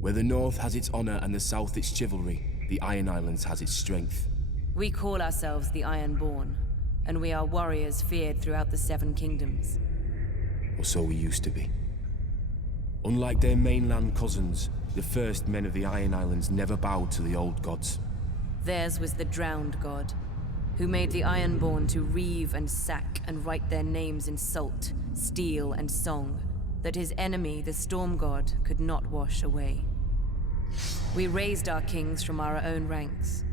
Where the North has its honor and the South its chivalry, the Iron Islands has its strength. We call ourselves the Ironborn, and we are warriors feared throughout the Seven Kingdoms. Or so we used to be. Unlike their mainland cousins, the first men of the Iron Islands never bowed to the old gods. Theirs was the drowned god, who made the Ironborn to reave and sack and write their names in salt, steel, and song, that his enemy, the storm god, could not wash away. We raised our kings from our own ranks,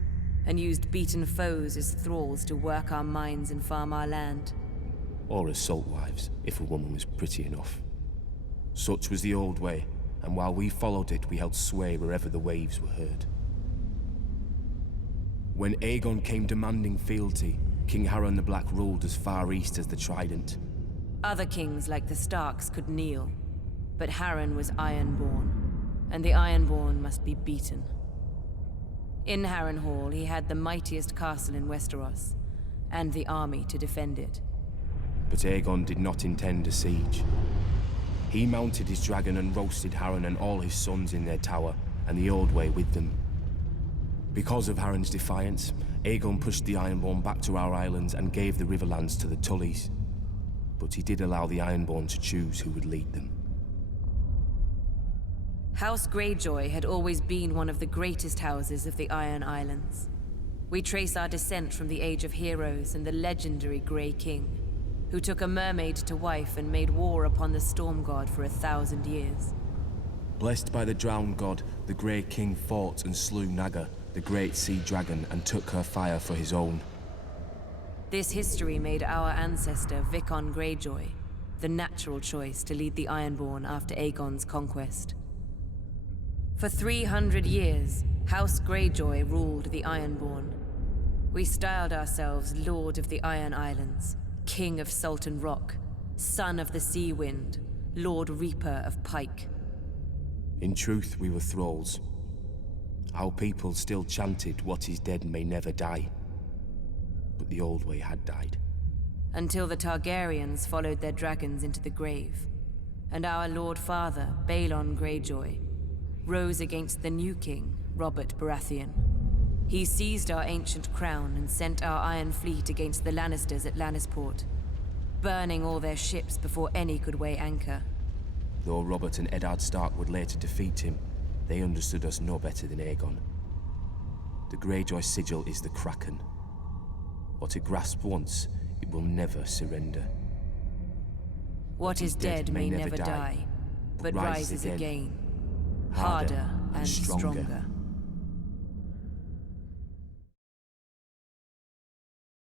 and used beaten foes as thralls to work our mines and farm our land. Or as salt wives, if a woman was pretty enough. Such was the old way, and while we followed it, we held sway wherever the waves were heard. When Aegon came demanding fealty, King Harren the Black ruled as far east as the Trident. Other kings like the Starks could kneel, but Harren was Ironborn, and the Ironborn must be beaten. In Harrenhal, he had the mightiest castle in Westeros, and the army to defend it. But Aegon did not intend a siege. He mounted his dragon and roasted Harren and all his sons in their tower, and the Old Way with them. Because of Harren's defiance, Aegon pushed the Ironborn back to our islands and gave the Riverlands to the Tullys. But he did allow the Ironborn to choose who would lead them. House Greyjoy had always been one of the greatest houses of the Iron Islands. We trace our descent from the Age of Heroes and the legendary Grey King, who took a mermaid to wife and made war upon the Storm God for 1,000 years. Blessed by the Drowned God, the Grey King fought and slew Naga, the great sea dragon, and took her fire for his own. This history made our ancestor Vicon Greyjoy the natural choice to lead the Ironborn after Aegon's conquest. For 300 years, House Greyjoy ruled the Ironborn. We styled ourselves Lord of the Iron Islands, King of Salton Rock, Son of the Sea Wind, Lord Reaper of Pike. In truth, we were thralls. Our people still chanted, "What is dead may never die." But the Old Way had died. Until the Targaryens followed their dragons into the grave, and our Lord Father, Balon Greyjoy, rose against the new king, Robert Baratheon. He seized our ancient crown and sent our Iron Fleet against the Lannisters at Lannisport, burning all their ships before any could weigh anchor. Though Robert and Eddard Stark would later defeat him, they understood us no better than Aegon. The Greyjoy sigil is the Kraken. What it grasped once, it will never surrender. What is dead may never die, but rises again, harder and stronger.